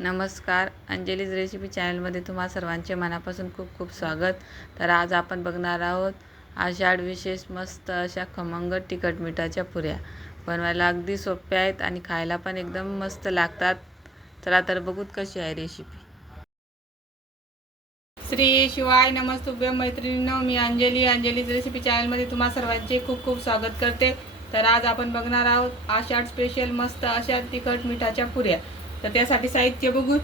नमस्कार, अंजलीज रेसिपी चॅनलमध्ये तुम्हा सर्वांचे मनापासून खूप खूप स्वागत. तर आज आपण बघणार आहोत आषाढ विशेष मस्त अशा खमंग तिखट मिठाच्या पुऱ्या. बनवायला अगदी सोप्या आहेत आणि खायला पण एकदम मस्त लागतात. चला तर बघूत कशी आहे रेसिपी. श्री शिवाय नमस्तुभ्यं मैत्रिणींनो, मी अंजलीज रेसिपी चॅनलमध्ये तुम्हा सर्वांचे खूप खूप स्वागत करते. तर आज आपण बघणार आहोत आषाढ स्पेशल मस्त अशा तिखट मिठाच्या पुऱ्या. तर त्यासाठी साहित्य बघू.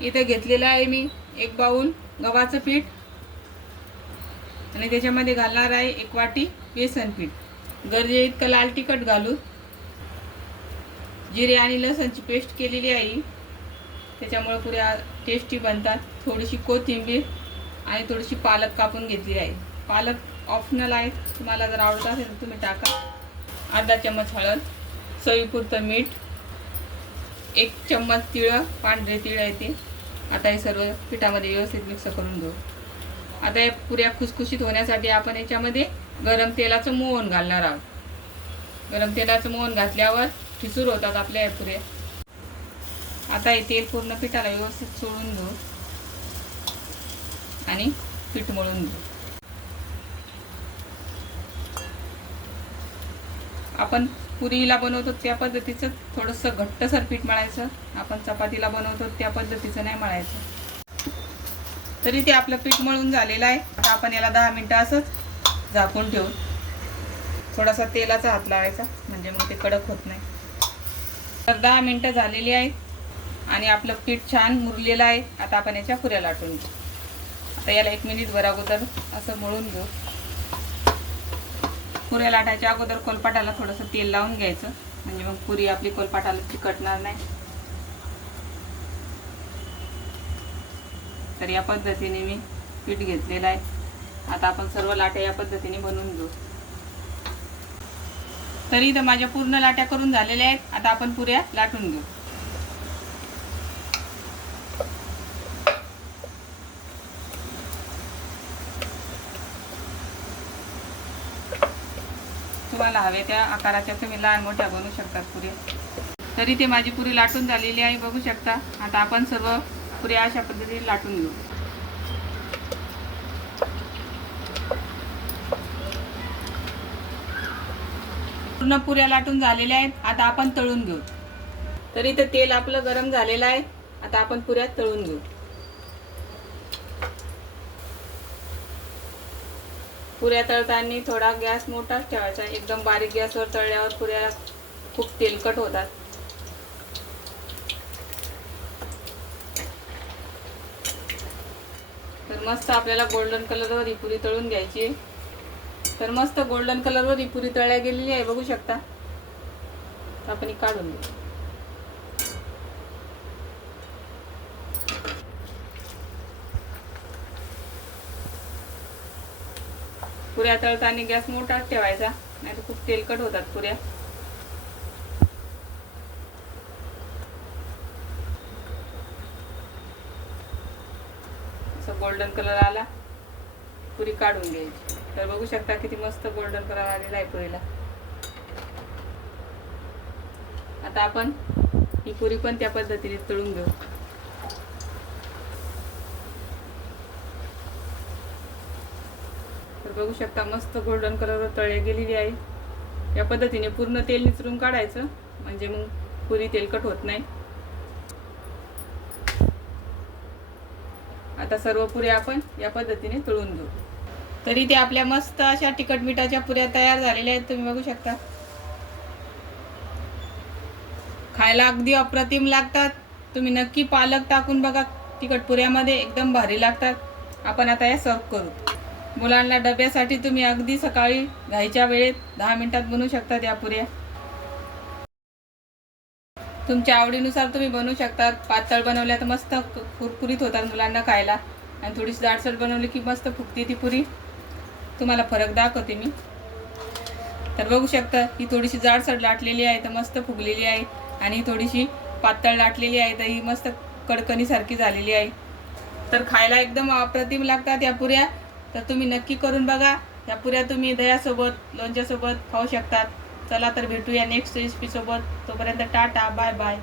इथे घेतलेलं आहे मी एक बाउल गव्हाचं पीठ आणि त्याच्यामध्ये घालणार आहे 1 वाटी बेसन पीठ. गरजे इतकं लाल तिखट घालू. जिरे आणि लसणची पेस्ट केलेली आहे, त्याच्यामुळे पुऱ्या टेस्टी बनतात. थोडीशी कोथिंबीर आणि थोडीशी पालक कापून घेतली आहे. पालक ऑप्शनल आहे, तुम्हाला जर आवडत असेल तर तुम्ही टाका. अर्धा चम्मच हळद, चवीपुरतं मीठ, 1 चम्मच तिळ, पांढरे तिळ आहे ते. आता हे सर्व पिठामध्ये व्यवस्थित मिक्स करून घेऊ. आता या पुऱ्या खुसखुशीत होण्यासाठी आपण याच्यामध्ये गरम तेलाचं मोहन घालणार आहोत. गरम तेलाचं मोहन घातल्यावर ठिसूर होतात आपल्या या पुऱ्या. आता हे तेल पूर्ण पिठाला व्यवस्थित सोडून घेऊ आणि पीठ मळून घेऊ. आपण पुरीला बनवतो त्या पद्धतीचं थोडंसं घट्टसर पीठ मळायचं. आपण चपातीला बनवतो त्या पद्धतीचं नाही मळायचं. तरी ते आपलं पीठ मळून झालेलं आहे. आता आपण याला 10 मिनटं असंच झाकून ठेवू. थोडासा तेलाचा हात लावायचा म्हणजे मग ते कडक होत नाही. तर 10 मिनटं झालेली आहेत आणि आपलं पीठ छान मुरलेलं आहे. आता आपण याच्या पुऱ्या लाटून घेऊ. आता याला 1 मिनिट भर अगोदर असं मळून घेऊ. पुऱ्या लाटायच्या अगोदर कोलपाटाला थोडंसं तेल लावून घ्यायचं म्हणजे मग पुरी आपली कोलपाटाला चिकटणार नाही. तर या पद्धतीने मी पीठ घेतलेलं आहे. आता आपण सर्व लाट्या या पद्धतीने बनवून घेऊ. तरी तर माझ्या पूर्ण लाट्या करून झालेल्या आहेत. आता आपण पुऱ्या लाटून घेऊ. तुम्हाला हवे त्या आकाराच्या तुम्ही लहान मोठ्या बनवू शकतात पुऱ्या. तरी ते माझी पुरी लाटून झालेली आहे, बघू शकता. आता आपण सर्व पुऱ्या अशा पद्धतीने लाटून घेऊ. पूर्ण पुऱ्या लाटून झालेल्या आहेत. आता आपण तळून घेऊ. तरी ते तेल आपलं गरम झालेलं आहे. आता आपण पुऱ्या तळून घेऊ. पुऱ्या तळताना थोडा गॅस मोठाच ठेवायचा. एकदम बारीक गॅसवर तळल्यावर पुऱ्या खूप तेलकट होतात. तर मस्त आपल्याला गोल्डन कलरवर ही पुरी तळून घ्यायची. तर मस्त गोल्डन कलरवर ही पुरी तळल्या गेलेली आहे, बघू शकता. आपण काढून घेऊ. पुऱ्या तळताना गॅस मोठाच ठेवायचा, नाही तर खूप तेलकट होतात पुऱ्या. असं गोल्डन कलर आला पुरी काढून घ्यायची. तर बघू शकता किती मस्त गोल्डन कलर आलेला आहे पुरीला. आता आपण ही पुरी पण त्या पद्धतीने तळून घेऊ. तर बघू शकता मस्त गोल्डन कलरवर तळली गेलेली आहे. या पद्धतीने पूर्ण तेल निचरून काढायचं म्हणजे मग पुरी तेलकट होत नाही. आता सर्व पुऱ्या आपण या पद्धतीने तळून घेऊ. तरी ते आपल्या मस्त अशा तिखट मिठाच्या पुऱ्या तयार झालेल्या आहेत, तुम्ही बघू शकता. खायला अगदी अप्रतिम लागतात. तुम्ही नक्की पालक टाकून बघा तिखट पुऱ्यामध्ये, एकदम भारी लागतात. आपण आता या सर्व करू. मुलांना डब्यासाठी तुम्ही अगदी सकाळी घाईच्या वेळेत 10 मिनिटात बनवू शकता या पुऱ्या. तुमच्या आवडीनुसार तुम्ही बनवू शकता. पातळ बनवल्या तर मस्त कुरकुरीत होतात मुलांना खायला, आणि थोडीशी जाडसर बनवली की मस्त फुगते ती पुरी. तुम्हाला फरक दाखवते मी. तर बघू शकता ही थोडीशी जाडसर लाटलेली आहे तर मस्त फुगलेली आहे, आणि थोडीशी पातळ लाटलेली आहे तर ही मस्त कडकणीसारखी झालेली आहे. तर खायला एकदम अप्रतिम लागतात या पुऱ्या. तर तुम्ही नक्की करून बघा. या पुऱ्या तुम्ही दह्यासोबत, लोणच्यासोबत खाऊ शकतात. चला तर भेटूया नेक्स्ट रेसिपी सोबत. तोपर्यंत टाटा, बाय बाय.